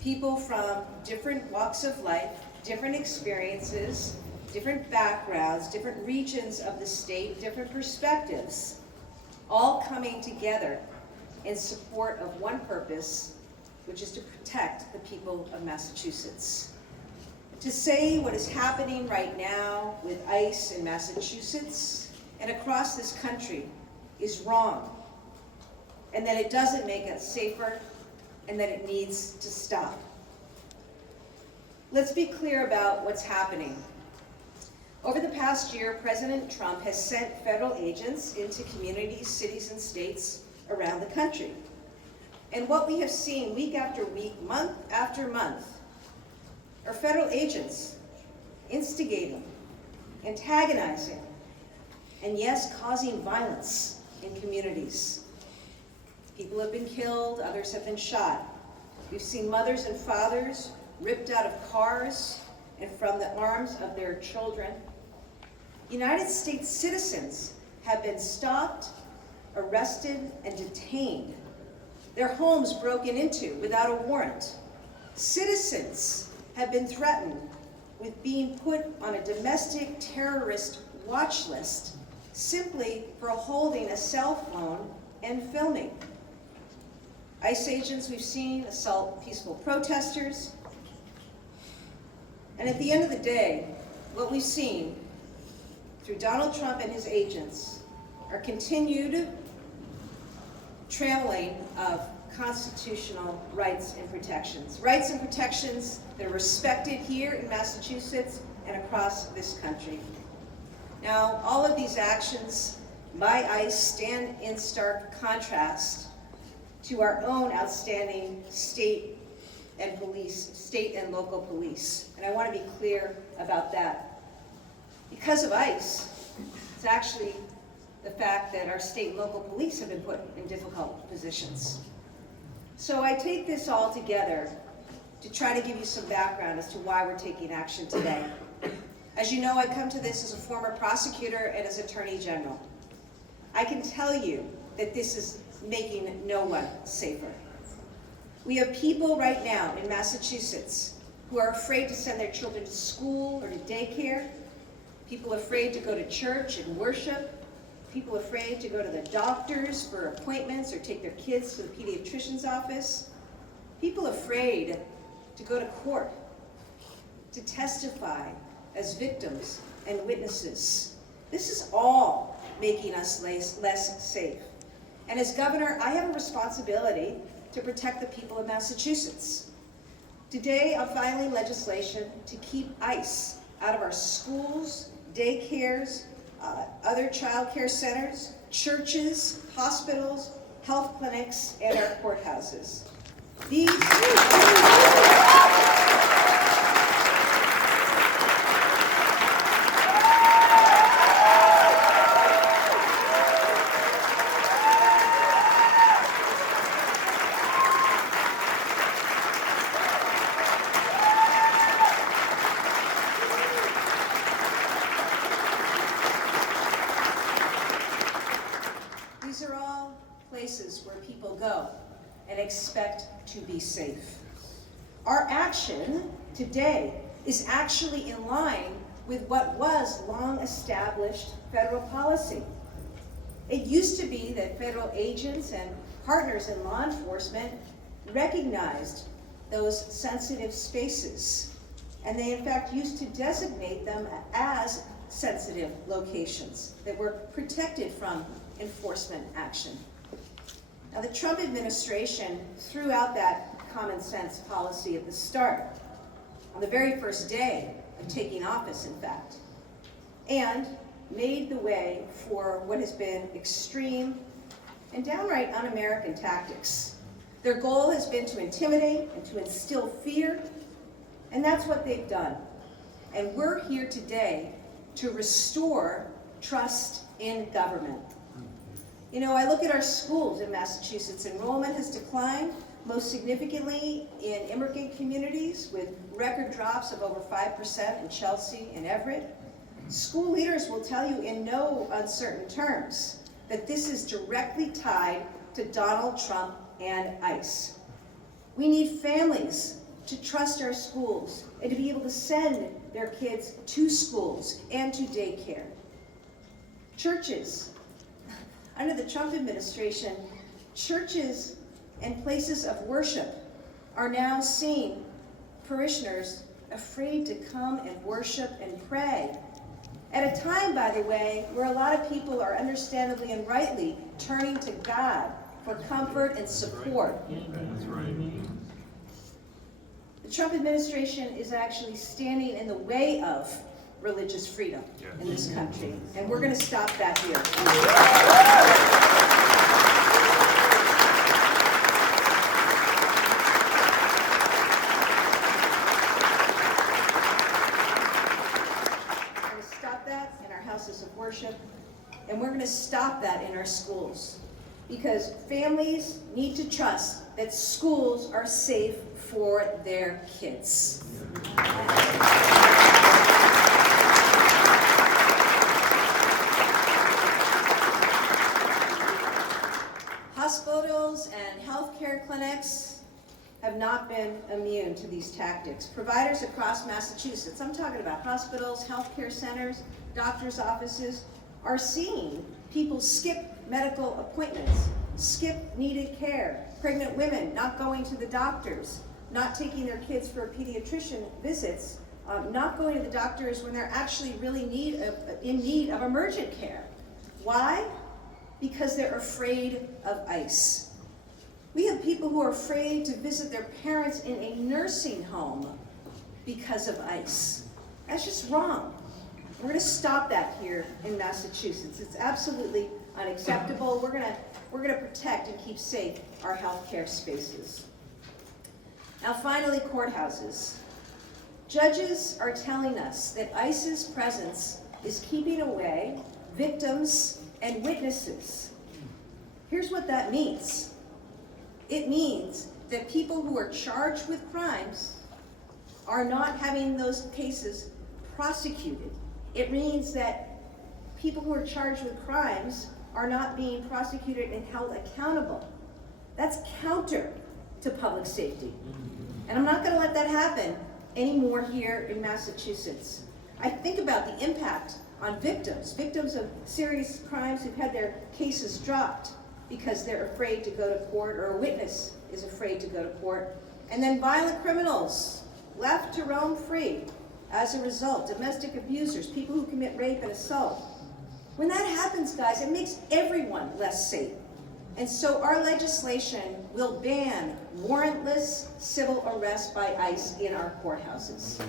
People from different walks of life, different experiences, different backgrounds, different regions of the state, different perspectives, all coming together in support of one purpose, which is to protect the people of Massachusetts. To say what is happening right now with ICE in Massachusetts and across this country is wrong, and that it doesn't make us safer, and that it needs to stop. Let's be clear about what's happening. Over the past year, President Trump has sent federal agents into communities, cities, and states around the country. And what we have seen week after week, month after month, are federal agents instigating, antagonizing, and yes, causing violence in communities. People have been killed, others have been shot. We've seen mothers and fathers ripped out of cars and from the arms of their children. United States citizens have been stopped, arrested, and detained. Their homes broken into without a warrant. Citizens have been threatened with being put on a domestic terrorist watch list simply for holding a cell phone and filming. ICE agents we've seen assault peaceful protesters. And at the end of the day, what we've seen through Donald Trump and his agents are continued trampling of constitutional rights and protections. Rights and protections that are respected here in Massachusetts and across this country. Now, all of these actions by ICE stand in stark contrast to our own outstanding state and local police. And I want to be clear about that. Because of ICE, it's actually the fact that our state and local police have been put in difficult positions. So I take this all together to try to give you some background as to why we're taking action today. As you know, I come to this as a former prosecutor and as Attorney General. I can tell you that this is making no one safer. We have people right now in Massachusetts who are afraid to send their children to school or to daycare, people afraid to go to church and worship, people afraid to go to the doctors for appointments or take their kids to the pediatrician's office, people afraid to go to court, to testify as victims and witnesses. This is all making us less safe. And as governor, I have a responsibility to protect the people of Massachusetts. Today, I'm filing legislation to keep ICE out of our schools, daycares, other child care centers, churches, hospitals, health clinics, and our courthouses. These are all places where people go and expect to be safe. Our action today is actually in line with what was long-established federal policy. It used to be that federal agents and partners in law enforcement recognized those sensitive spaces, and they in fact used to designate them as sensitive locations that were protected from enforcement action. Now, the Trump administration threw out that common sense policy at the start, on the very first day of taking office, in fact, and made the way for what has been extreme and downright un-American tactics. Their goal has been to intimidate and to instill fear, and that's what they've done. And we're here today to restore trust in government. You know, I look at our schools in Massachusetts. Enrollment has declined, most significantly in immigrant communities, with record drops of over 5% in Chelsea and Everett. School leaders will tell you in no uncertain terms that this is directly tied to Donald Trump and ICE. We need families to trust our schools and to be able to send their kids to schools and to daycare. Churches. Under the Trump administration, churches and places of worship are now seeing parishioners afraid to come and worship and pray. At a time, by the way, where a lot of people are understandably and rightly turning to God for comfort and support. That's right. The Trump administration is actually standing in the way of religious freedom in this country, and we're going to stop that here. We're going to stop that in our houses of worship, and we're going to stop that in our schools, because families need to trust that schools are safe for their kids. Hospitals and healthcare clinics have not been immune to these tactics. Providers across Massachusetts, I'm talking about hospitals, healthcare centers, doctors' offices, are seeing people skip medical appointments, skip needed care, pregnant women not going to the doctors, not taking their kids for pediatrician visits, not going to the doctors when they're actually really in need of emergent care. Why? Because they're afraid of ICE. We have people who are afraid to visit their parents in a nursing home because of ICE. That's just wrong. We're going to stop that here in Massachusetts. It's absolutely unacceptable. We're going to protect and keep safe our healthcare spaces. Now finally, courthouses. Judges are telling us that ICE's presence is keeping away victims and witnesses. Here's what that means. It means that people who are charged with crimes are not having those cases prosecuted. It means that people who are charged with crimes are not being prosecuted and held accountable. That's counter to public safety. And I'm not going to let that happen anymore here in Massachusetts. I think about the impact on victims of serious crimes who've had their cases dropped because they're afraid to go to court, or a witness is afraid to go to court. And then violent criminals left to roam free as a result, domestic abusers, people who commit rape and assault. When that happens, guys, it makes everyone less safe. And so our legislation will ban warrantless civil arrest by ICE in our courthouses.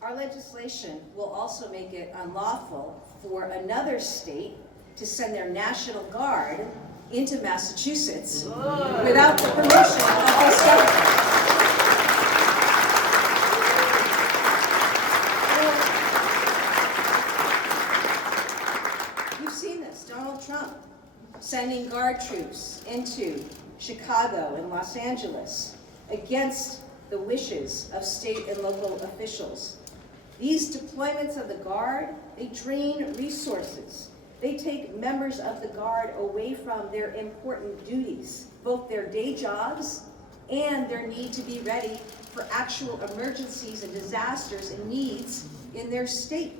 Our legislation will also make it unlawful for another state to send their National Guard into Massachusetts without the permission of this government. You've seen this, Donald Trump sending guard troops into Chicago and Los Angeles against the wishes of state and local officials. These deployments of the Guard, they drain resources. They take members of the Guard away from their important duties, both their day jobs and their need to be ready for actual emergencies and disasters and needs in their state.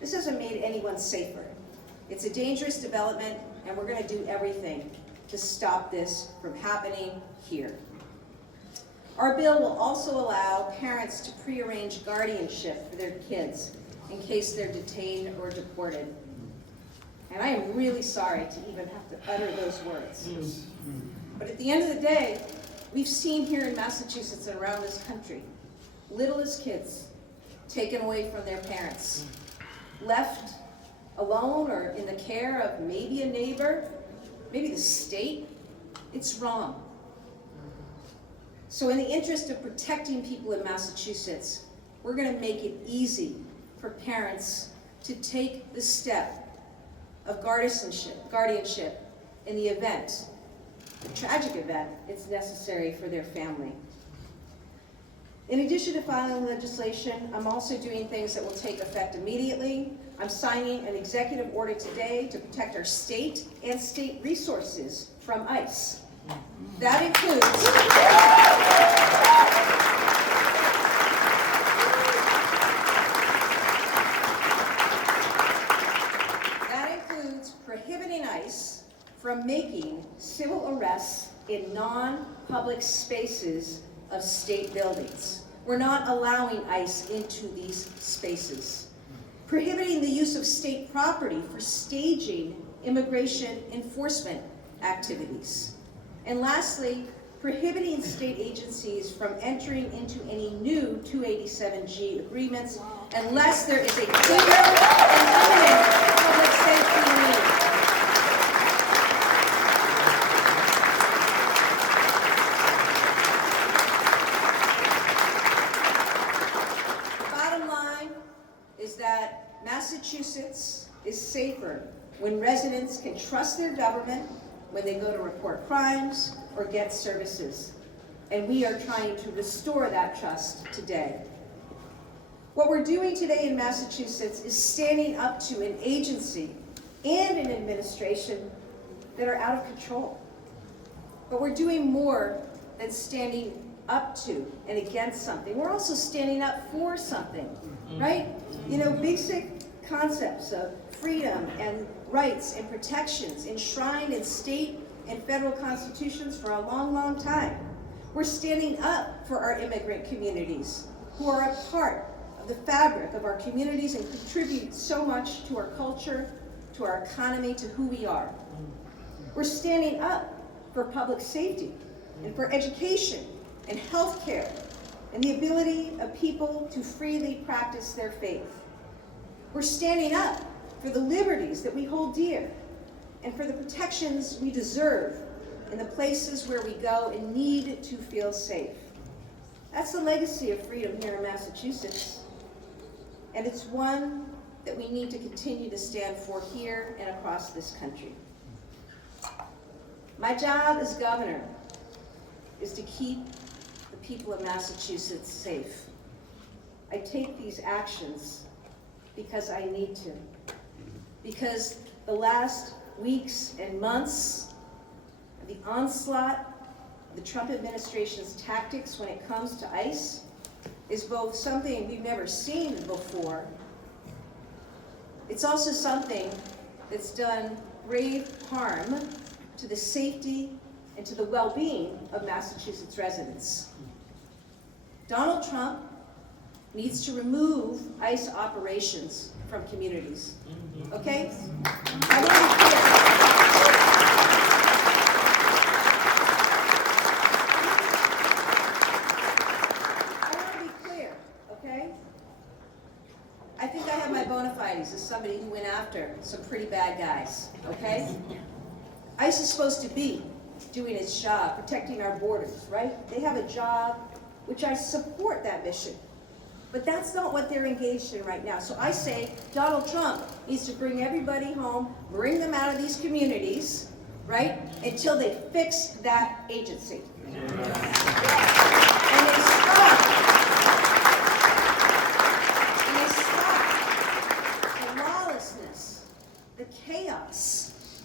This hasn't made anyone safer. It's a dangerous development, and we're going to do everything to stop this from happening here. Our bill will also allow parents to prearrange guardianship for their kids in case they're detained or deported. And I am really sorry to even have to utter those words. But at the end of the day, we've seen here in Massachusetts and around this country, littlest kids taken away from their parents, left alone or in the care of maybe a neighbor, maybe the state. It's wrong. So in the interest of protecting people in Massachusetts, we're going to make it easy for parents to take the step of guardianship in the event, the tragic event, it's necessary for their family. In addition to filing legislation, I'm also doing things that will take effect immediately. I'm signing an executive order today to protect our state and state resources from ICE. That includes prohibiting ICE from making civil arrests in non-public spaces of state buildings. We're not allowing ICE into these spaces. Prohibiting the use of state property for staging immigration enforcement activities. And lastly, prohibiting state agencies from entering into any new 287G agreements unless there is a clear and imminent public safety need. That Massachusetts is safer when residents can trust their government when they go to report crimes or get services. And we are trying to restore that trust today. What we're doing today in Massachusetts is standing up to an agency and an administration that are out of control. But we're doing more than standing up to and against something. We're also standing up for something, right? You know, basic concepts of freedom and rights and protections enshrined in state and federal constitutions for a long, long time. We're standing up for our immigrant communities who are a part of the fabric of our communities and contribute so much to our culture, to our economy, to who we are. We're standing up for public safety and for education and health care and the ability of people to freely practice their faith. We're standing up for the liberties that we hold dear and for the protections we deserve in the places where we go and need to feel safe. That's the legacy of freedom here in Massachusetts, and it's one that we need to continue to stand for here and across this country. My job as governor is to keep the people of Massachusetts safe. I take these actions because I need to. Because the last weeks and months, the onslaught of the Trump administration's tactics when it comes to ICE is both something we've never seen before. It's also something that's done grave harm to the safety and to the well-being of Massachusetts residents. Donald Trump needs to remove ICE operations from communities. Okay? I want to be clear, okay? I think I have my bona fides as somebody who went after some pretty bad guys, okay? ICE is supposed to be doing its job, protecting our borders, right? They have a job, which I support that mission. But that's not what they're engaged in right now. So I say Donald Trump needs to bring everybody home, bring them out of these communities, right, until they fix that agency. Yeah. And they stop the lawlessness, the chaos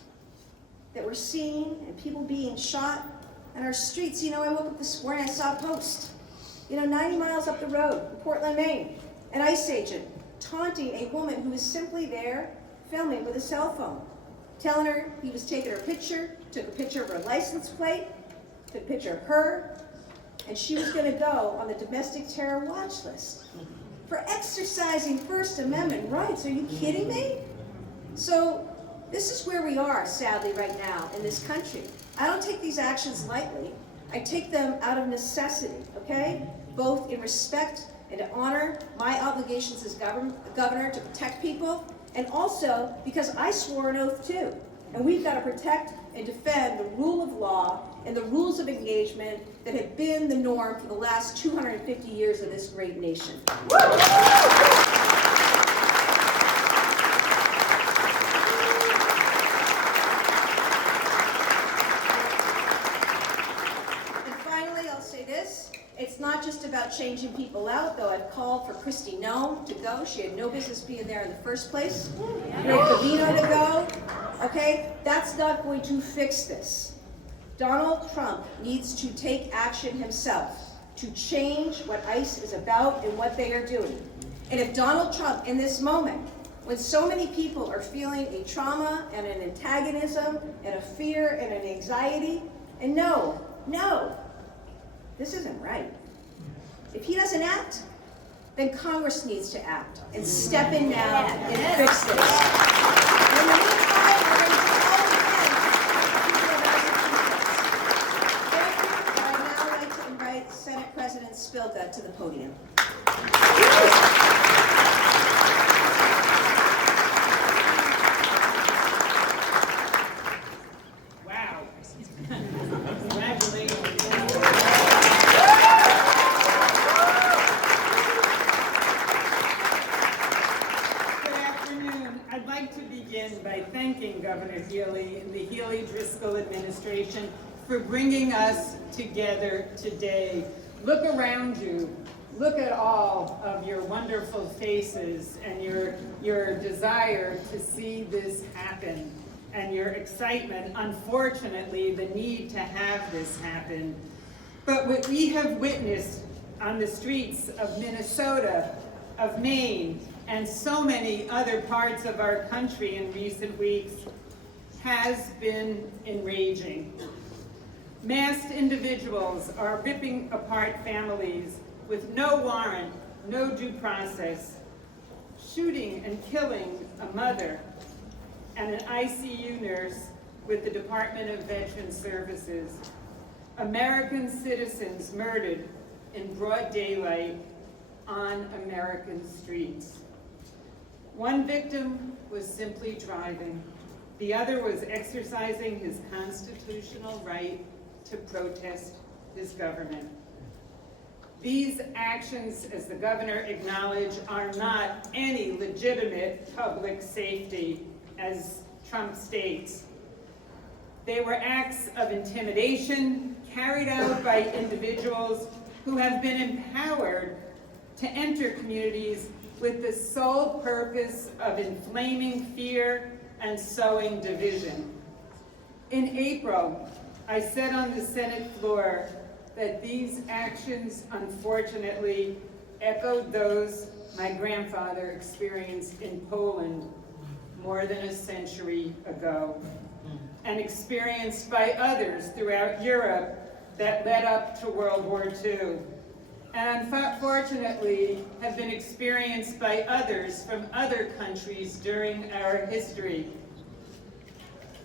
that we're seeing and people being shot on our streets. You know, I woke up this morning, I saw a post. 90 miles up the road in Portland, Maine, an ICE agent taunting a woman who was simply there filming with a cell phone, telling her he was taking her picture, took a picture of her license plate, took a picture of her, and she was going to go on the domestic terror watch list for exercising First Amendment rights. Are you kidding me? So this is where we are, sadly, right now in this country. I don't take these actions lightly. I take them out of necessity, okay? Both in respect and to honor my obligations as governor to protect people, and also because I swore an oath too. And we've got to protect and defend the rule of law and the rules of engagement that have been the norm for the last 250 years of this great nation. It's not not just about changing people out, though I've called for Kristi Noem to go. She had no business being there in the first place. Rick Covino to go. Okay, that's not going to fix this. Donald Trump needs to take action himself to change what ICE is about and what they are doing. And if Donald Trump, in this moment, when so many people are feeling a trauma and an antagonism and a fear and an anxiety, and no, this isn't right. If he doesn't act, then Congress needs to act and step in now and fix this. In the meantime, we're going to do all we can to keep the Massachusetts. Thank you, and I'd now like to invite Senate President Spilka to the podium. Governor Healey and the Healey-Driscoll administration for bringing us together today. Look around you. Look at all of your wonderful faces and your desire to see this happen and your excitement, unfortunately, the need to have this happen. But what we have witnessed on the streets of Minnesota, of Maine, and so many other parts of our country in recent weeks has been enraging. Masked individuals are ripping apart families with no warrant, no due process, shooting and killing a mother and an ICU nurse with the Department of Veterans Services. American citizens murdered in broad daylight on American streets. One victim was simply driving. The other was exercising his constitutional right to protest his government. These actions, as the governor acknowledged, are not any legitimate public safety, as Trump states. They were acts of intimidation carried out by individuals who have been empowered to enter communities with the sole purpose of inflaming fear and sowing division. In April, I said on the Senate floor that these actions, unfortunately, echoed those my grandfather experienced in Poland more than a century ago, and experienced by others throughout Europe that led up to World War II, and unfortunately have been experienced by others from other countries during our history.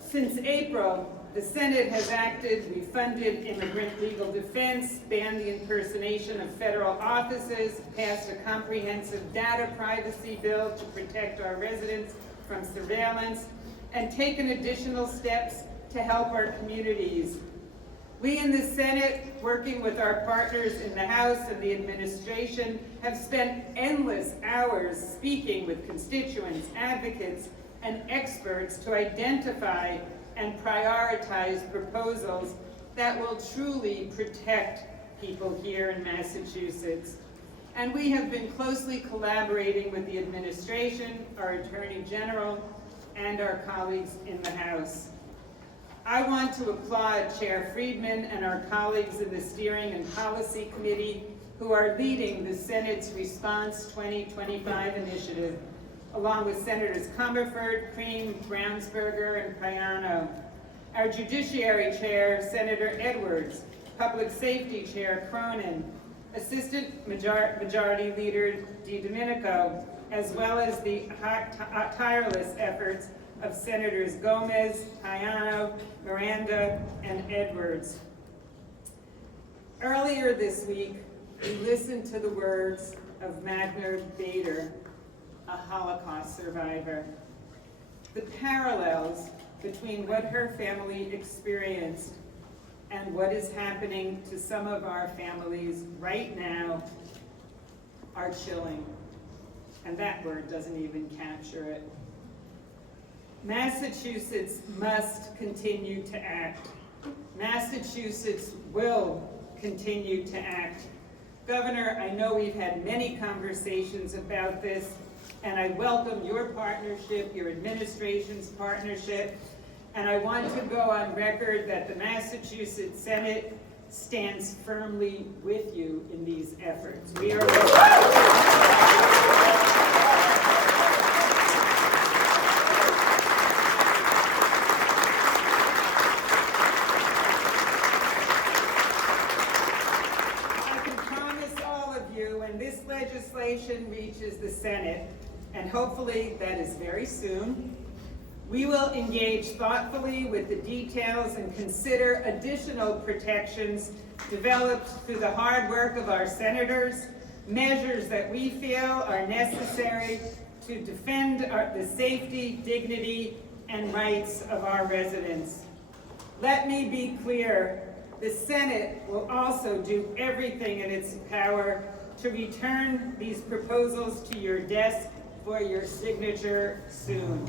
Since April, the Senate has acted. We funded immigrant legal defense, banned the impersonation of federal offices, passed a comprehensive data privacy bill to protect our residents from surveillance, and taken additional steps to help our communities. We in the Senate, working with our partners in the House and the administration, have spent endless hours speaking with constituents, advocates, and experts to identify and prioritize proposals that will truly protect people here in Massachusetts. And we have been closely collaborating with the administration, our Attorney General, and our colleagues in the House. I want to applaud Chair Friedman and our colleagues in the Steering and Policy Committee who are leading the Senate's Response 2025 initiative, along with Senators Comerford, Cream, Brownsberger, and Payano. Our Judiciary Chair, Senator Edwards, Public Safety Chair Cronin, Assistant Majority Leader DiDomenico, as well as the tireless efforts of Senators Gomez, Payano, Miranda, and Edwards. Earlier this week, we listened to the words of Magna Bader, a Holocaust survivor. The parallels between what her family experienced and what is happening to some of our families right now are chilling. And that word doesn't even capture it. Massachusetts must continue to act. Massachusetts will continue to act. Governor, I know we've had many conversations about this, and I welcome your partnership, your administration's partnership, and I want to go on record that the Massachusetts Senate stands firmly with you in these efforts. We are when this legislation reaches the Senate, and hopefully that is very soon, we will engage thoughtfully with the details and consider additional protections developed through the hard work of our senators, measures that we feel are necessary to defend the safety, dignity, and rights of our residents. Let me be clear, the Senate will also do everything in its power to return these proposals to your desk for your signature soon.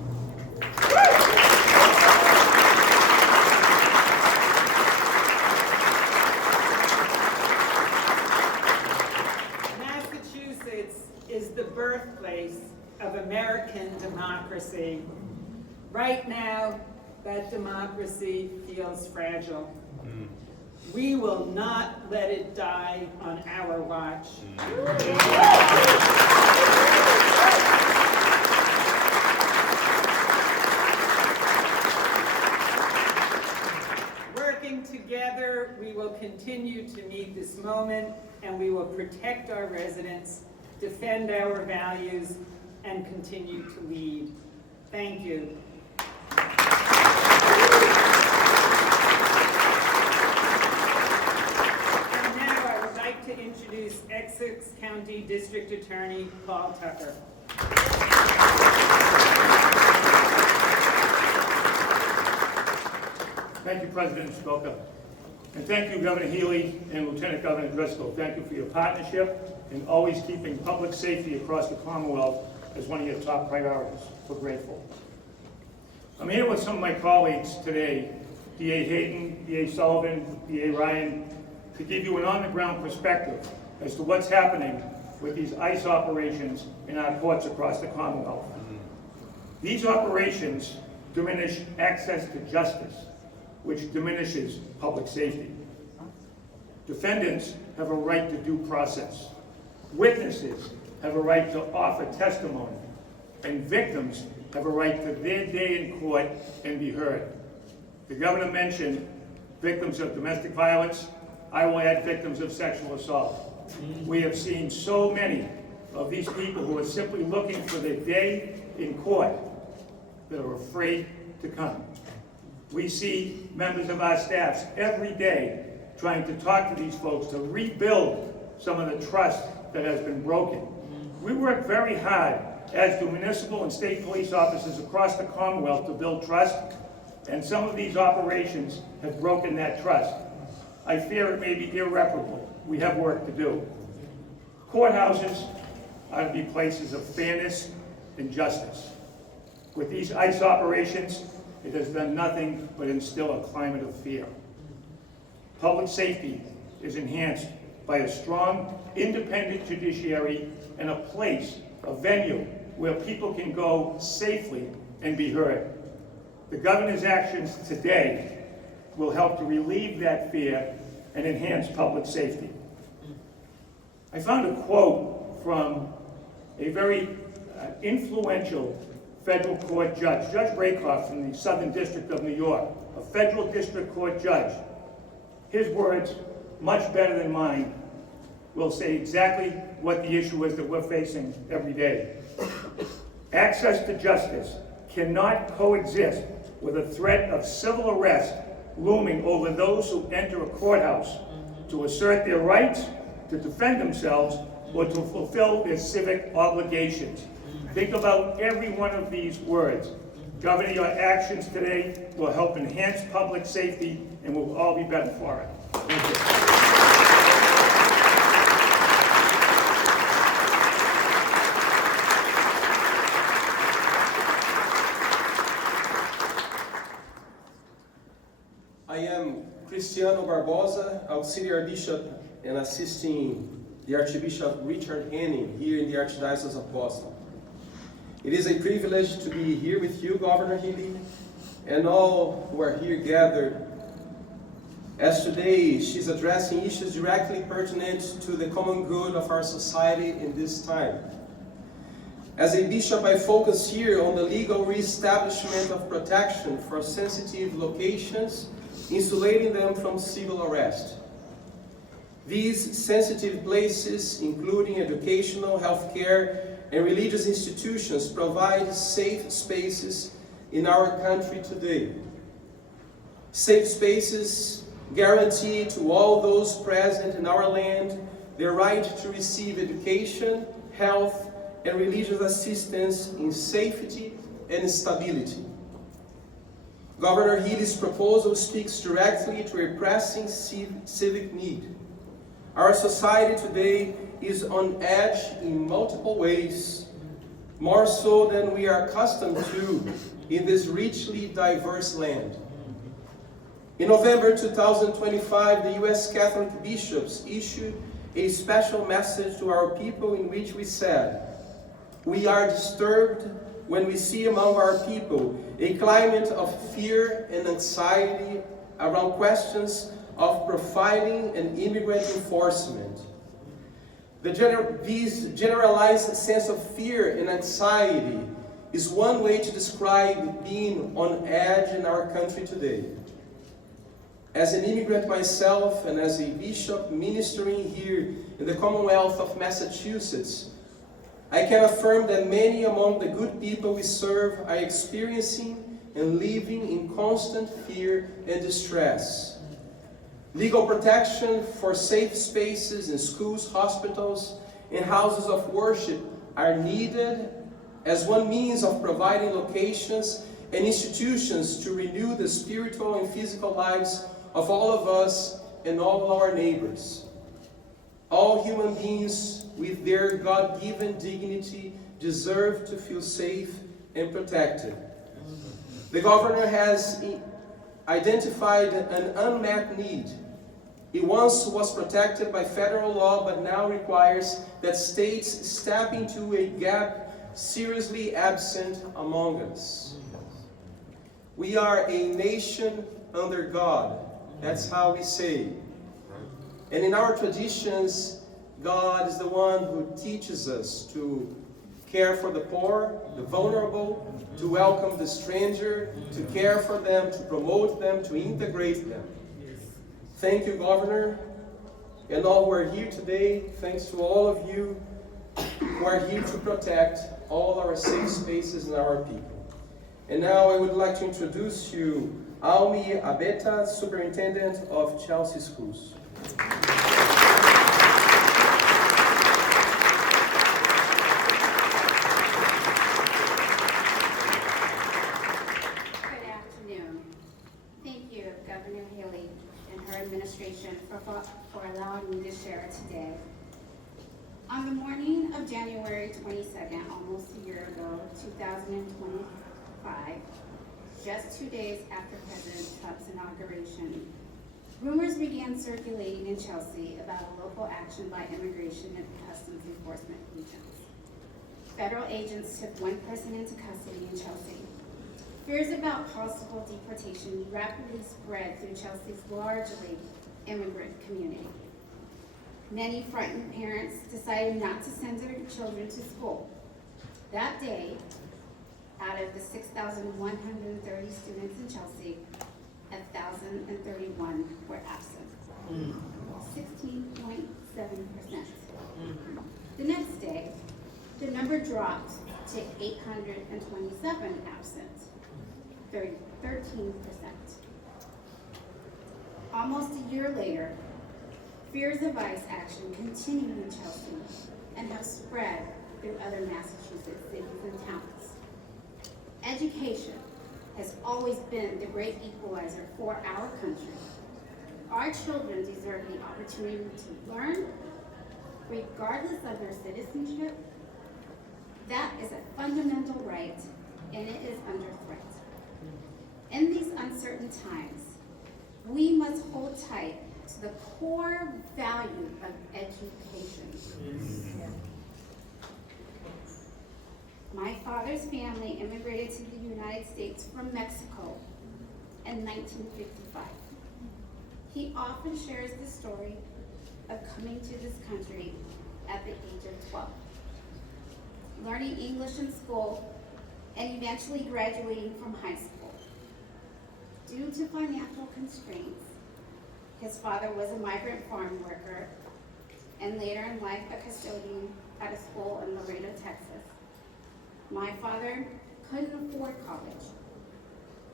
Massachusetts is the birthplace of American democracy. Right now, that democracy feels fragile. We will not let it die on our watch. Working together, we will continue to meet this moment, and we will protect our residents, defend our values, and continue to lead. Thank you. To introduce Essex County District Attorney Paul Tucker. Thank you, President Spoka. And thank you, Governor Healey and Lieutenant Governor Driscoll. Thank you for your partnership and always keeping public safety across the Commonwealth as one of your top priorities. We're grateful. I'm here with some of my colleagues today, D.A. Hayden, D.A. Sullivan, D.A. Ryan, to give you an on-the-ground perspective as to what's happening with these ICE operations in our courts across the Commonwealth. These operations diminish access to justice, which diminishes public safety. Defendants have a right to due process. Witnesses have a right to offer testimony, and victims have a right to their day in court and be heard. The governor mentioned victims of domestic violence. I will add victims of sexual assault. We have seen so many of these people who are simply looking for their day in court that are afraid to come. We see members of our staffs every day trying to talk to these folks to rebuild some of the trust that has been broken. We work very hard, as do municipal and state police officers across the Commonwealth, to build trust, and some of these operations have broken that trust. I fear it may be irreparable. We have work to do. Courthouses are to be places of fairness and justice. With these ICE operations, it has done nothing but instill a climate of fear. Public safety is enhanced by a strong, independent judiciary and a place, a venue, where people can go safely and be heard. The governor's actions today will help to relieve that fear and enhance public safety. I found a quote from a very influential federal court judge, Judge Rakoff from the Southern District of New York, a federal district court judge. His words, much better than mine, will say exactly what the issue is that we're facing every day. Access to justice cannot coexist with a threat of civil arrest looming over those who enter a courthouse to assert their rights, to defend themselves, or to fulfill their civic obligations. Think about every one of these words. Governor, your actions today will help enhance public safety, and we'll all be better for it. Thank you. I am Cristiano Barbosa, Auxiliary Bishop and Assisting the Archbishop Richard Henning, here in the Archdiocese of Boston. It is a privilege to be here with you, Governor Healey, and all who are here gathered, as today she's addressing issues directly pertinent to the common good of our society in this time. As a bishop, I focus here on the legal re-establishment of protection for sensitive locations, insulating them from civil arrest. These sensitive places, including educational, healthcare, and religious institutions, provide safe spaces in our country today. Safe spaces guarantee to all those present in our land the right to receive education, health, and religious assistance in safety and stability. Governor Healey's proposal speaks directly to a pressing civic need. Our society today is on edge in multiple ways, more so than we are accustomed to in this richly diverse land. In November 2025, the U.S. Catholic bishops issued a special message to our people in which we said, "We are disturbed when we see among our people a climate of fear and anxiety around questions of profiling and immigrant enforcement. This generalized sense of fear and anxiety is one way to describe being on edge in our country today. As an immigrant myself and as a bishop ministering here in the Commonwealth of Massachusetts, I can affirm that many among the good people we serve are experiencing and living in constant fear and distress. Legal protection for safe spaces in schools, hospitals, and houses of worship are needed as one means of providing locations and institutions to renew the spiritual and physical lives of all of us and all our neighbors. All human beings with their God-given dignity deserve to feel safe and protected. The governor has identified an unmet need. It once was protected by federal law, but now requires that states step into a gap seriously absent among us. We are a nation under God. That's how we say. And in our traditions, God is the one who teaches us to care for the poor, the vulnerable, to welcome the stranger, to care for them, to promote them, to integrate them. Thank you, Governor, and all who are here today. Thanks to all of you who are here to protect all our safe spaces and our people. And now I would like to introduce you Almi Abeta, Superintendent of Chelsea Schools. Governor Healey and her administration for allowing me to share today. On the morning of January 22nd, almost a year ago, 2025, just 2 days after President Trump's inauguration, rumors began circulating in Chelsea about a local action by Immigration and Customs Enforcement agents. Federal agents took one person into custody in Chelsea. Fears about possible deportation rapidly spread through Chelsea's largely immigrant community. Many frightened parents decided not to send their children to school. That day, out of the 6,130 students in Chelsea, 1,031 were absent, 16.7%. The next day, the number dropped to 827 absent, 13%. Almost a year later, fears of ICE action continue in Chelsea and have spread through other Massachusetts cities and towns. Education has always been the great equalizer for our country. Our children deserve the opportunity to learn, regardless of their citizenship. That is a fundamental right, and it is under threat. In these uncertain times, we must hold tight to the core value of education. My father's family immigrated to the United States from Mexico in 1955. He often shares the story of coming to this country at the age of 12, learning English in school, and eventually graduating from high school. Due to financial constraints, his father was a migrant farm worker and later in life a custodian at a school in Laredo, Texas. My father couldn't afford college,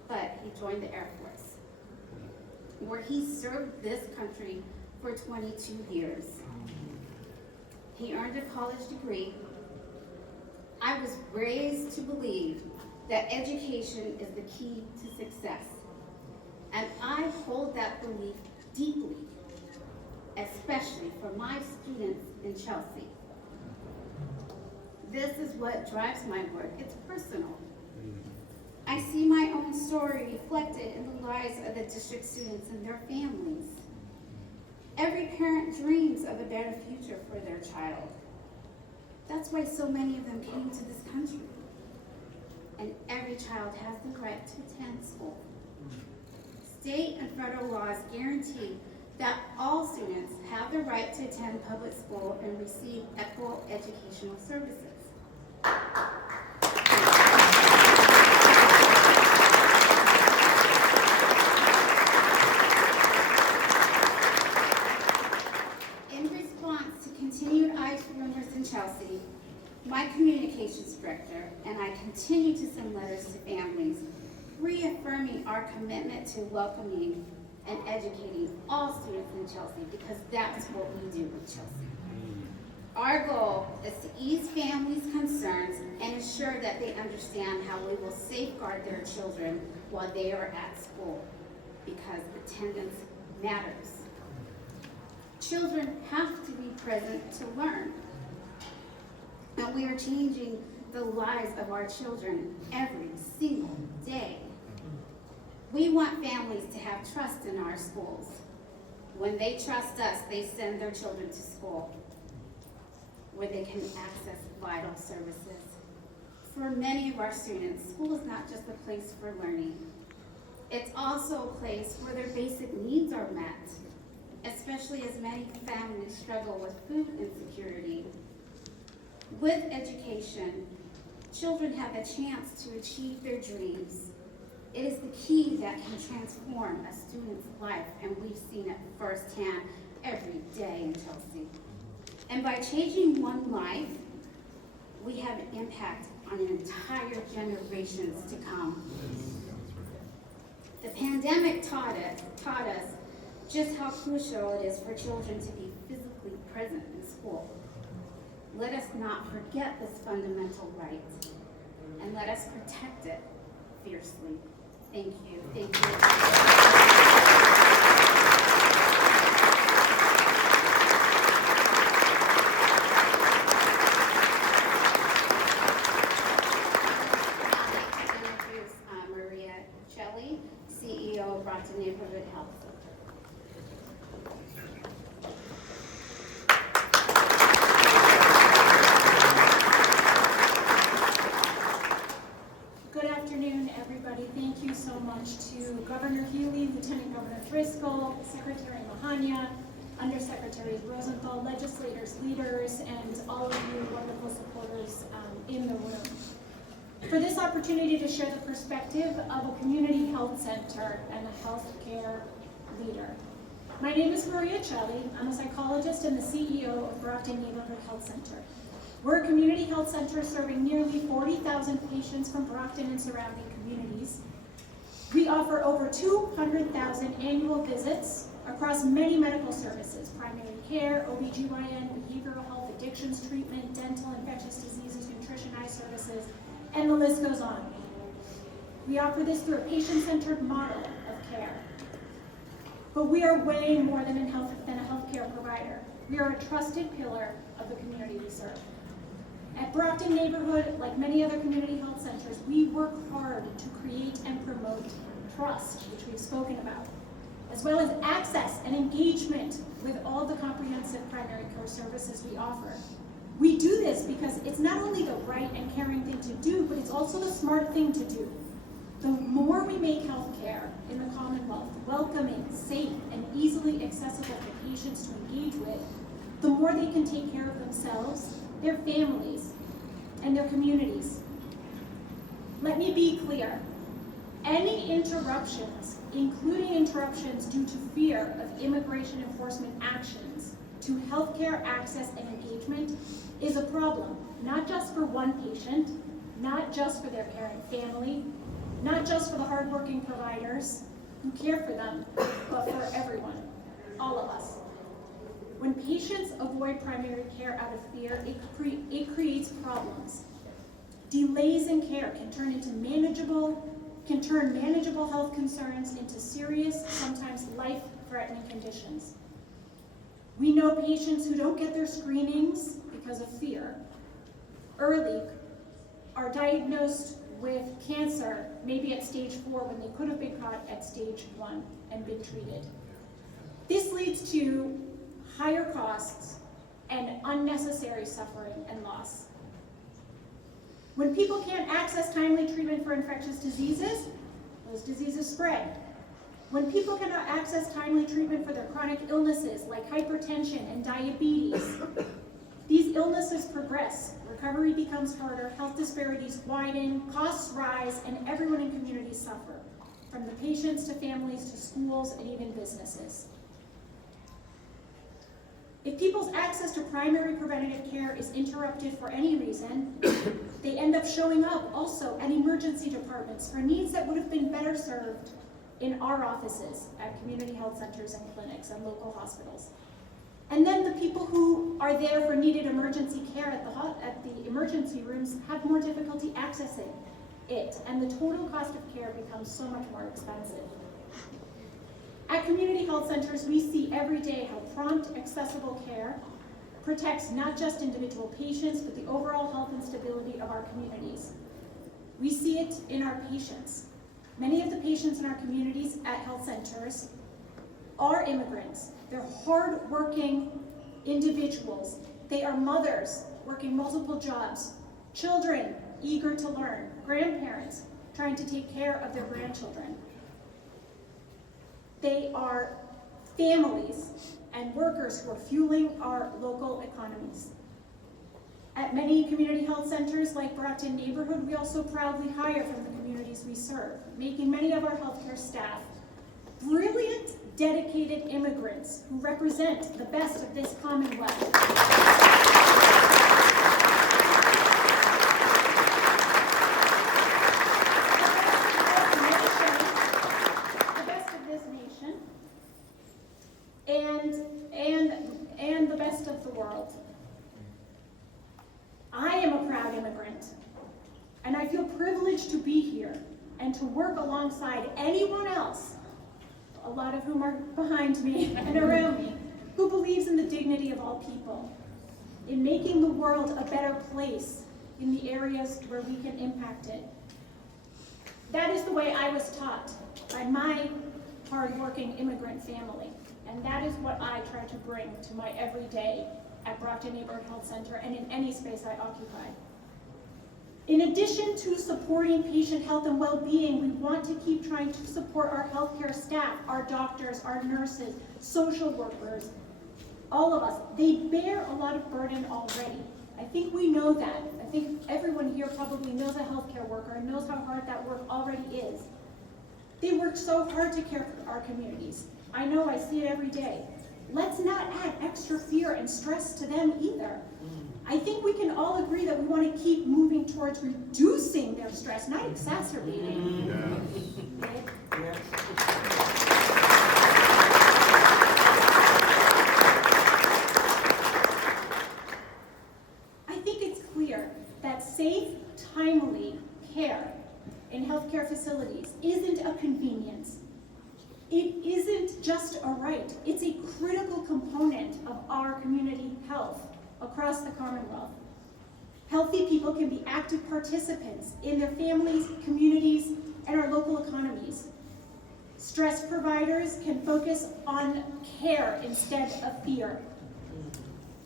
but he joined the Air Force, where he served this country for 22 years. He earned a college degree. I was raised to believe that education is the key to success, and I hold that belief deeply, especially for my students in Chelsea. This is what drives my work. It's personal. I see my own story reflected in the lives of the district students and their families. Every parent dreams of a better future for their child. That's why so many of them came to this country. And every child has the right to attend school. State and federal laws guarantee that all students have the right to attend public school and receive equitable educational services. In response to continued ICE rumors in Chelsea, my communications director and I continue to send letters to families reaffirming our commitment to welcoming and educating all students in Chelsea, because that's what we do with Chelsea. Our goal is to ease families' concerns and ensure that they understand how we will safeguard their children while they are at school, because attendance matters. Children have to be present to learn. And we are changing the lives of our children every single day. We want families to have trust in our schools. When they trust us, they send their children to school, where they can access vital services. For many of our students, school is not just a place for learning. It's also a place where their basic needs are met, especially as many families struggle with food insecurity. With education, children have a chance to achieve their dreams. It is the key that can transform a student's life, and we've seen it firsthand every day in Chelsea. And by changing one life, we have an impact on an entire generations to come. The pandemic taught us just how crucial it is for children to be physically present in school. Let us not forget this fundamental right, and let us protect it fiercely. Thank you. Thank you. CEO of Brutality Neighborhood Health Center. Good afternoon, everybody. Thank you so much to Governor Healey, Lieutenant Governor Driscoll, Secretary Mahania, Undersecretaries Rosenthal, legislators, leaders, and all of you wonderful supporters in the room, for this opportunity to share the perspective of a community health center and a healthcare leader. My name is Maria Celli. I'm a psychologist and the CEO of Brockton Neighborhood Health Center. We're a community health center serving nearly 40,000 patients from Brockton and surrounding communities. We offer over 200,000 annual visits across many medical services: primary care, OBGYN, behavioral health, addictions treatment, dental, infectious diseases, nutrition, eye services, and the list goes on. We offer this through a patient-centered model of care. But we are way more than a healthcare provider. We are a trusted pillar of the community we serve. At Brockton Neighborhood, like many other community health centers, we work hard to create and promote trust, which we've spoken about. as well as access and engagement with all the comprehensive primary care services we offer. We do this because it's not only the right and caring thing to do, but it's also the smart thing to do. The more we make healthcare in the Commonwealth welcoming, safe, and easily accessible for patients to engage with, the more they can take care of themselves, their families, and their communities. Let me be clear. Any interruptions, including interruptions due to fear of immigration enforcement actions to healthcare access and engagement, is a problem, not just for one patient, not just for their caring family, not just for the hardworking providers who care for them, but for everyone, all of us. When patients avoid primary care out of fear, it creates problems. Delays in care can turn manageable health concerns into serious, sometimes life-threatening conditions. We know patients who don't get their screenings because of fear early are diagnosed with cancer, maybe at stage 4, when they could have been caught at stage 1 and been treated. This leads to higher costs and unnecessary suffering and loss. When people can't access timely treatment for infectious diseases, those diseases spread. When people cannot access timely treatment for their chronic illnesses like hypertension and diabetes, these illnesses progress, recovery becomes harder, health disparities widen, costs rise, and everyone in communities suffer, from the patients to families to schools and even businesses. If people's access to primary preventative care is interrupted for any reason, they end up showing up also at emergency departments for needs that would have been better served in our offices at community health centers and clinics and local hospitals. And then the people who are there for needed emergency care at the emergency rooms have more difficulty accessing it, and the total cost of care becomes so much more expensive. At community health centers, we see every day how prompt, accessible care protects not just individual patients, but the overall health and stability of our communities. We see it in our patients. Many of the patients in our communities at health centers are immigrants. They're hard-working individuals. They are mothers working multiple jobs, children eager to learn, grandparents trying to take care of their grandchildren. They are families and workers who are fueling our local economies. At many community health centers like Brockton Neighborhood, we also proudly hire from the communities we serve, making many of our healthcare staff brilliant, dedicated immigrants who represent the best of this Commonwealth. And the best of the world. I am a proud immigrant, and I feel privileged to be here and to work alongside anyone else, a lot of whom are behind me and around me, who believes in the dignity of all people, in making the world a better place in the areas where we can impact it. That is the way I was taught by my hardworking immigrant family. And that is what I try to bring to my everyday at Brockton Neighborhood Health Center and in any space I occupy. In addition to supporting patient health and well-being, we want to keep trying to support our healthcare staff, our doctors, our nurses, social workers, all of us. They bear a lot of burden already. I think we know that. I think everyone here probably knows a healthcare worker and knows how hard that work already is. They work so hard to care for our communities. I know, I see it every day. Let's not add extra fear and stress to them either. I think we can all agree that we want to keep moving towards reducing their stress, not exacerbating. Okay? I think it's clear that safe, timely care in healthcare facilities isn't a convenience. It isn't just a right, it's a critical component of our community health across the Commonwealth. Healthy people can be active participants in their families, communities, and our local economies. Stress providers can focus on care instead of fear.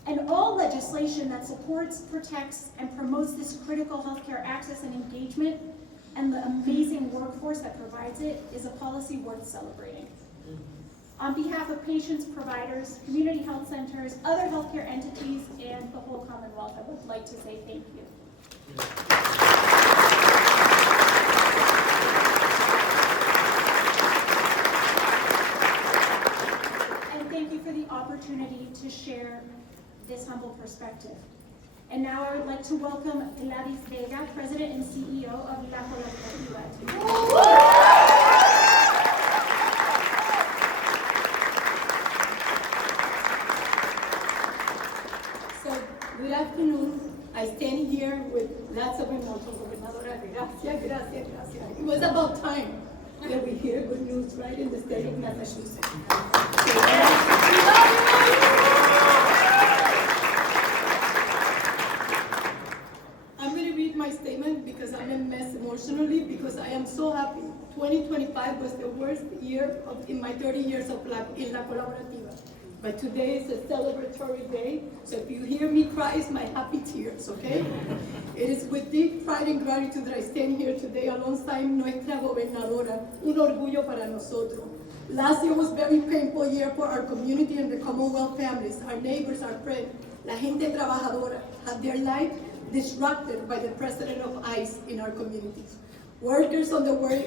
And all legislation that supports, protects, and promotes this critical healthcare access and engagement and the amazing workforce that provides it is a policy worth celebrating. On behalf of patients, providers, community health centers, other healthcare entities, and the whole Commonwealth, I would like to say thank you. And thank you for the opportunity to share this humble perspective. And now I would like to welcome Gladys Vega, President and CEO of La Colaborativa. Good afternoon. I stand here with lots of emotion. Gobernadora, gracias, gracias, gracias. It was about time that we hear good news right in the state of Massachusetts. I'm going to read my statement because I'm a mess emotionally because I am so happy. 2025 was the worst year in my 30 years of life in La Colaborativa. But today is a celebratory day, so if you hear me cry, it's my happy tears, okay? It is with deep pride and gratitude that I stand here today alongside nuestra gobernadora, un orgullo para nosotros. Last year was a very painful year for our community and the Commonwealth families, our neighbors, our friends. La gente trabajadora had their life disrupted by the president of ICE in our communities. Workers on the work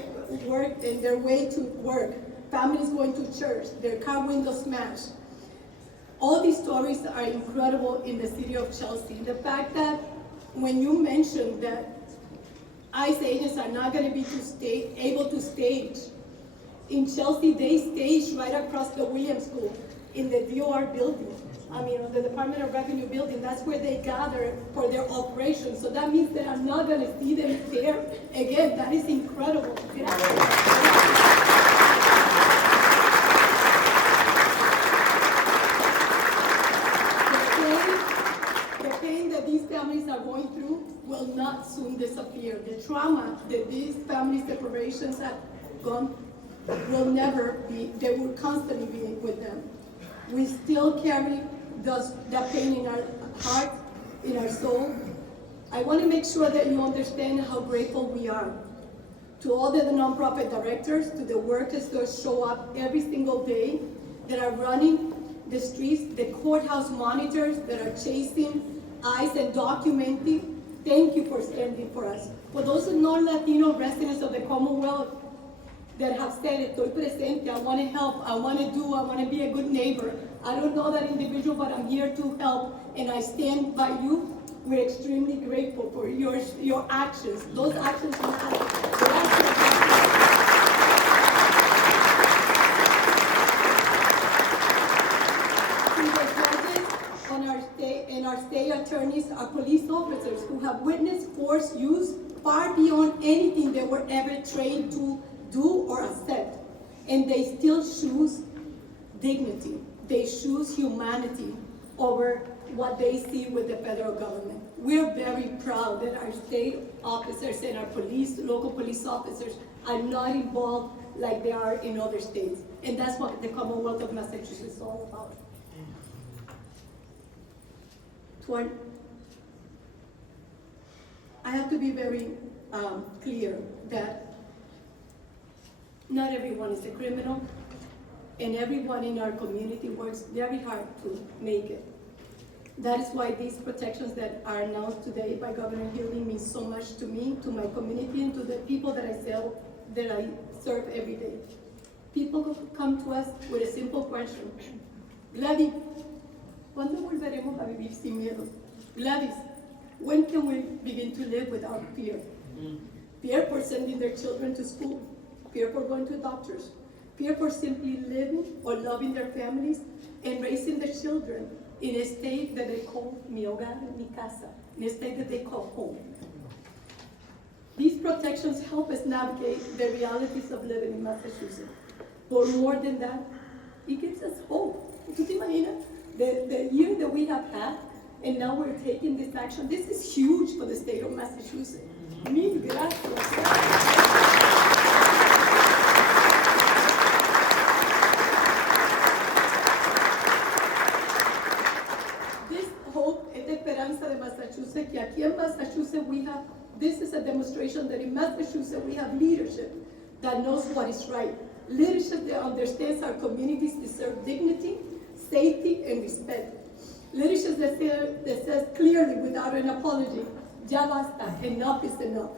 and their way to work, families going to church, their car windows smashed. All these stories are incredible in the city of Chelsea. The fact that when you mentioned that ICE agents are not going to be able to stage, in Chelsea they staged right across the Williams School in the DOR building. I mean, the Department of Revenue building, that's where they gather for their operations. So that means that I'm not going to see them there again. That is incredible. These families are going through will not soon disappear. The trauma that these family separations have gone will never be, they will constantly be with them. We still carry that pain in our heart, in our soul. I want to make sure that you understand how grateful we are to all the nonprofit directors, to the workers that show up every single day, that are running the streets, the courthouse monitors that are chasing ICE and documenting. Thank you for standing for us. For those non-Latino residents of the Commonwealth that have said, estoy presente, I want to help, I want to be a good neighbor. I don't know that individual, but I'm here to help, and I stand by you. We're extremely grateful for your actions. Those actions matter. And our state attorneys are police officers who have witnessed force use far beyond anything they were ever trained to do or accept. And they still choose dignity. They choose humanity over what they see with the federal government. We're very proud that our state officers and our local police officers are not involved like they are in other states. And that's what the Commonwealth of Massachusetts is all about. I have to be very clear that not everyone is a criminal, and everyone in our community works very hard to make it. That is why these protections that are announced today by Governor Healey mean so much to me, to my community, and to the people that I serve every day. People come to us with a simple question. Gladys, ¿cuándo volveremos a vivir sin miedo? Gladys, when can we begin to live without fear? Fear for sending their children to school, fear for going to doctors, fear for simply living or loving their families and raising their children in a state that they call mi hogar, mi casa, in a state that they call home. These protections help us navigate the realities of living in Massachusetts. But more than that, it gives us hope. ¿Tú te imaginas? The year that we have had, and now we're taking this action, this is huge for the state of Massachusetts. Mil gracias. Massachusetts, que aquí en Massachusetts we have, this is a demonstration that in Massachusetts we have leadership that knows what is right. Leadership that understands our communities deserve dignity, safety, and respect. Leadership that says clearly without an apology, ya basta, enough is enough.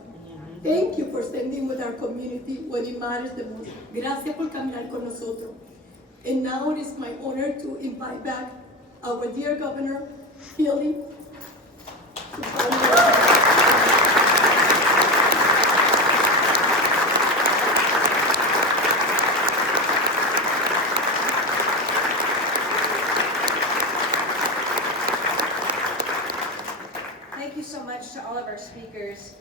Thank you for standing with our community when it matters the most. Gracias por caminar con nosotros. And now it is my honor to invite back our dear Governor, Healey. Thank you so much to all of our speakers,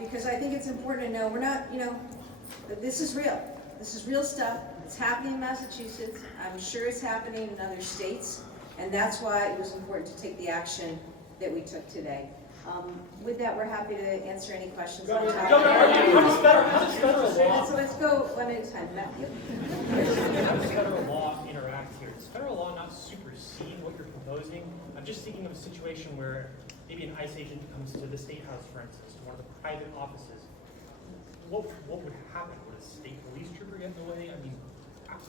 because I think it's important to know we're not, that this is real. This is real stuff. It's happening in Massachusetts. I'm sure it's happening in other states, and that's why it was important to take the action that we took today. With that, we're happy to answer any questions on topic. So let's go one at a time. Matthew? How does federal law interact here? Does federal law not supersede what you're proposing? I'm just thinking of a situation where maybe an ICE agent comes to the State House, for instance, to one of the private offices. What would happen? Would a state police trooper get in the way? I mean,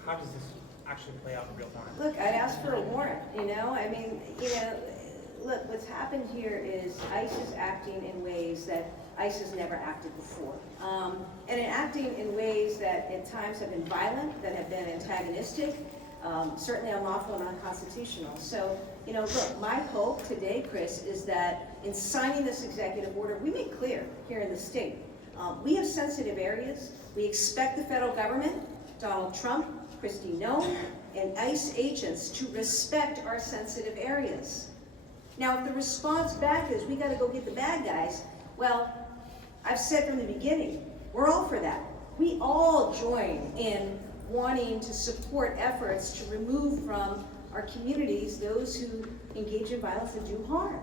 how does this actually play out in real time? Look, I'd ask for a warrant, look, what's happened here is ICE is acting in ways that ICE has never acted before. And in acting in ways that at times have been violent, that have been antagonistic, certainly unlawful and unconstitutional. So, look, my hope today, Chris, is that in signing this executive order, we make clear here in the state, we have sensitive areas. We expect the federal government, Donald Trump, Kristi Noem, and ICE agents to respect our sensitive areas. Now, if the response back is we got to go get the bad guys, well, I've said from the beginning, we're all for that. We all join in wanting to support efforts to remove from our communities those who engage in violence and do harm.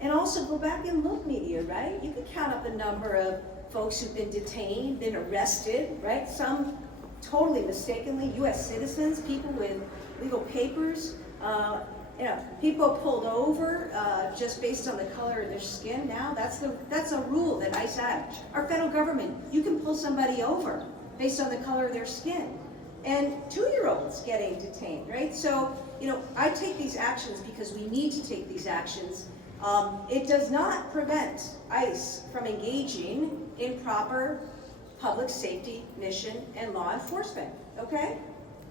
And also go back and look, media, right? You can count up a number of folks who've been detained, been arrested, right? Some totally mistakenly, U.S. citizens, people with legal papers, people pulled over just based on the color of their skin. Now that's a rule that ICE has. Our federal government, you can pull somebody over based on the color of their skin. And 2-year-olds getting detained, right? So, I take these actions because we need to take these actions. It does not prevent ICE from engaging in proper public safety mission and law enforcement, okay?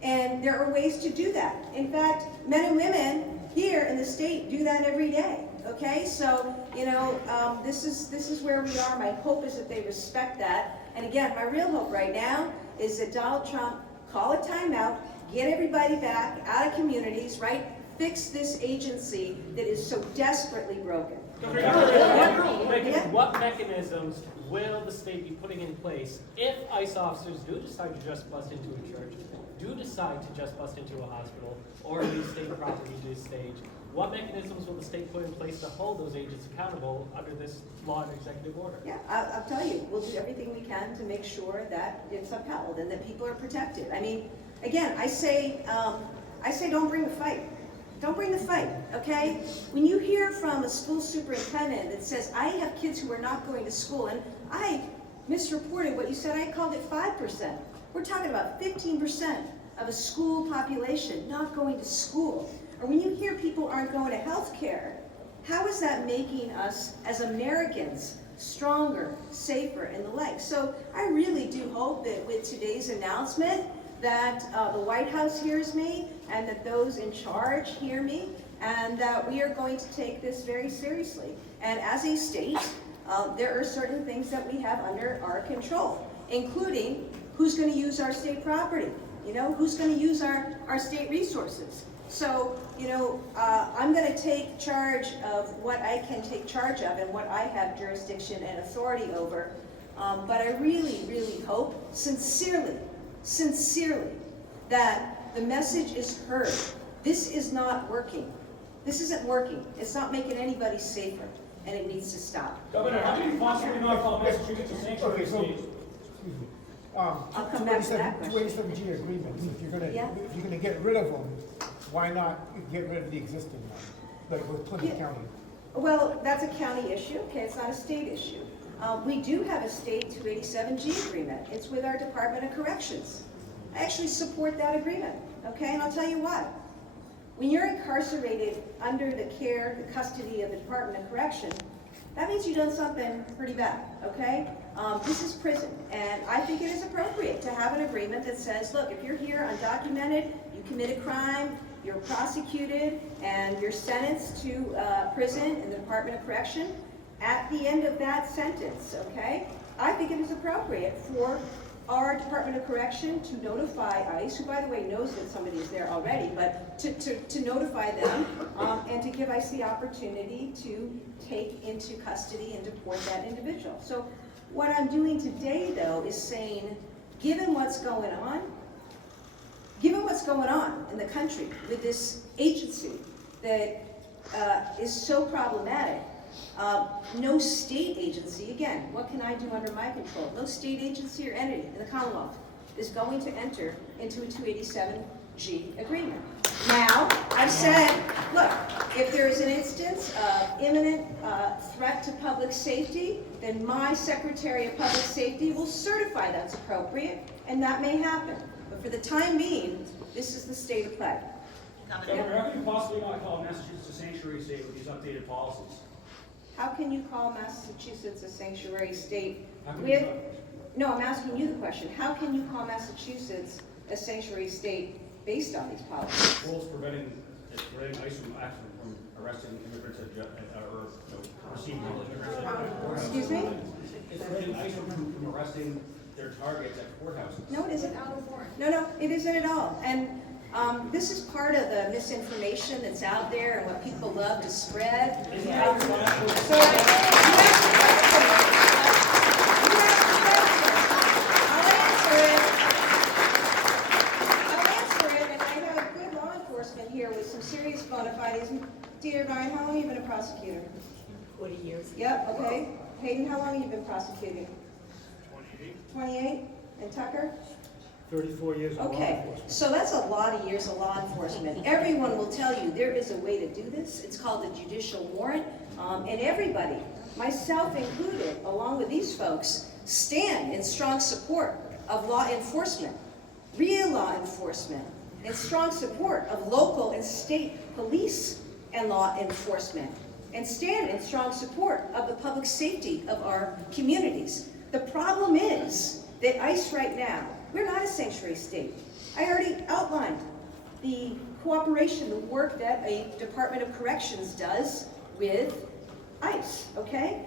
And there are ways to do that. In fact, men and women here in the state do that every day, okay? So, this is where we are. My hope is that they respect that. And again, my real hope right now is that Donald Trump call a timeout, get everybody back out of communities, right? Fix this agency that is so desperately broken. What mechanisms will the state be putting in place if ICE officers do decide to just bust into a church, do decide to just bust into a hospital, or use state property to stage? What mechanisms will the state put in place to hold those agents accountable under this law and executive order? Yeah, I'll tell you, we'll do everything we can to make sure that it's upheld and that people are protected. I mean, again, I say don't bring the fight. Don't bring the fight, okay? When you hear from a school superintendent that says, I have kids who are not going to school, and I misreported what you said, I called it 5%. We're talking about 15% of a school population not going to school. Or when you hear people aren't going to health care, how is that making us as Americans stronger, safer, and the like? So I really do hope that with today's announcement that the White House hears me and that those in charge hear me, and that we are going to take this very seriously. And as a state, there are certain things that we have under our control, including who's going to use our state property, who's going to use our state resources. So, I'm going to take charge of what I can take charge of and what I have jurisdiction and authority over. But I really, really hope, sincerely, that the message is heard. This is not working. This isn't working. It's not making anybody safer, and it needs to stop. Governor, how can you possibly not call Massachusetts a sanctuary state? I'll come back to that question. 287G agreements, if you're gonna get rid of them, why not get rid of the existing one, like with Plymouth County? Well, that's a county issue, okay, it's not a state issue. We do have a state 287G agreement. It's with our Department of Corrections. I actually support that agreement, okay, and I'll tell you why. When you're incarcerated under the care, the custody of the Department of Correction, that means you've done something pretty bad, okay? This is prison, and I think it is appropriate to have an agreement that says, look, if you're here undocumented, you commit a crime, you're prosecuted, and you're sentenced to prison in the Department of Correction, at the end of that sentence, okay, I think it is appropriate for our Department of Correction to notify ICE, who by the way knows that somebody is there already, but to notify them and to give ICE the opportunity to take into custody and deport that individual. So what I'm doing today though is saying, given what's going on in the country with this agency that is so problematic, no state agency, again, what can I do under my control? No state agency or entity in the Commonwealth is going to enter into a 287G agreement. Now, I've said, look, if there is an instance of imminent threat to public safety, then my Secretary of Public Safety will certify that's appropriate, and that may happen. But for the time being, this is the state of play. Governor, how can you possibly not call Massachusetts a sanctuary state with these updated policies? How can you call Massachusetts a sanctuary state How can with... you not? No, I'm asking you the question. How can you call Massachusetts a sanctuary state based on these policies? Well, it's preventing ICE from arresting immigrants or receiving immigrants. Excuse me? It's preventing ICE from arresting their targets at courthouses. No, it isn't. No, it isn't at all. And this is part of the misinformation that's out there and what people love to spread. Here with some serious bona fides. Dear Ryan, how long have you been a prosecutor? 40 years. Yep, okay. Hayden, how long have you been prosecuting? 28. 28? And Tucker? 34 years of law Okay, enforcement. so that's a lot of years of law enforcement. Everyone will tell you there is a way to do this. It's called a judicial warrant. And everybody, myself included, along with these folks, stand in strong support of law enforcement, real law enforcement, in strong support of local and state police and law enforcement, and stand in strong support of the public safety of our communities. The problem is that ICE right now, we're not a sanctuary state. I already outlined the cooperation, the work that a Department of Corrections does with ICE, okay?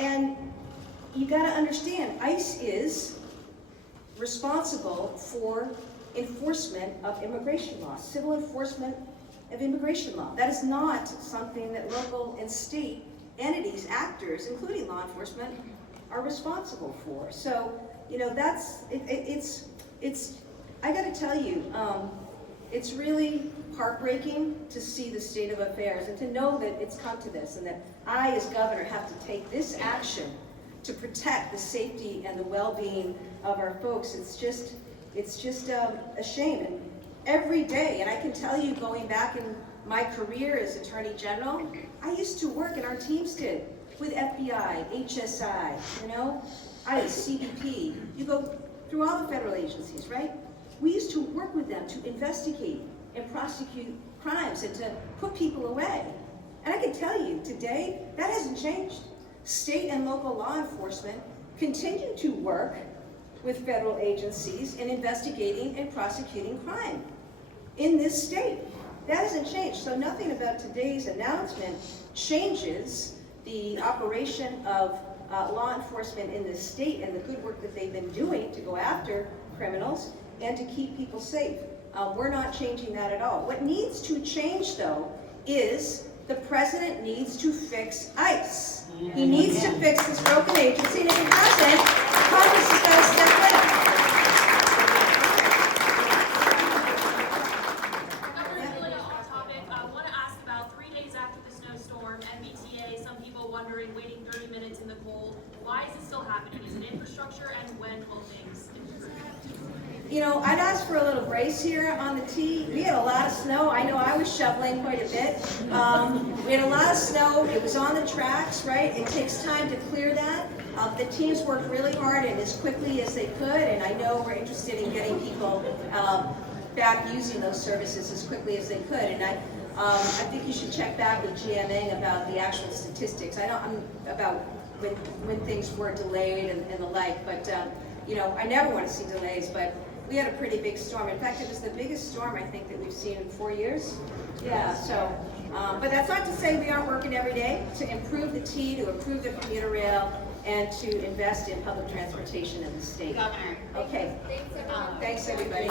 And you gotta understand, ICE is responsible for enforcement of immigration law, civil enforcement of immigration law. That is not something that local and state entities, actors, including law enforcement, are responsible for. So, you know, that's, I gotta tell you, it's really heartbreaking to see the state of affairs and to know that it's come to this and that I, as governor, have to take this action to protect the safety and the well-being of our folks. It's just a shame. And every day, and I can tell you, going back in my career as Attorney General, I used to work, and our teams did, with FBI, HSI, you know, ICE, CBP. You go through all the federal agencies, right? We used to work with them to investigate and prosecute crimes and to put people away. And I can tell you, today, that hasn't changed. State and local law enforcement continue to work with federal agencies in investigating and prosecuting crime in this state. That hasn't changed. So nothing about today's announcement changes the operation of law enforcement in this state and the good work that they've been doing to go after criminals and to keep people safe. We're not changing that at all. What needs to change, though, is the president needs to fix ICE. He needs to fix this broken agency, and if he hasn't, Congress has got to step in. Really off topic. I want to ask about 3 days after the snowstorm, MBTA, some people wondering, waiting 30 minutes in the cold. Why is it still happening? Is it infrastructure, and when will things improve? you know, I'd ask for a little grace here on the T. We had a lot of snow. I know I was shoveling quite a bit. We had a lot of snow. It was on the tracks, right? It takes time to clear that. The teams worked really hard and as quickly as they could, and I know we're interested in getting people back using those services as quickly as they could. And I think you should check back with GMA about the actual statistics. I'm about when things were delayed and the like, but you know, I never want to see delays, but we had a pretty big storm. In fact, it was the biggest storm I think that we've seen in 4 years. Yeah, so, but that's not to say we aren't working every day to improve the T, to improve the commuter rail, and to invest in public transportation in the state. Governor. Okay. Thanks, everybody.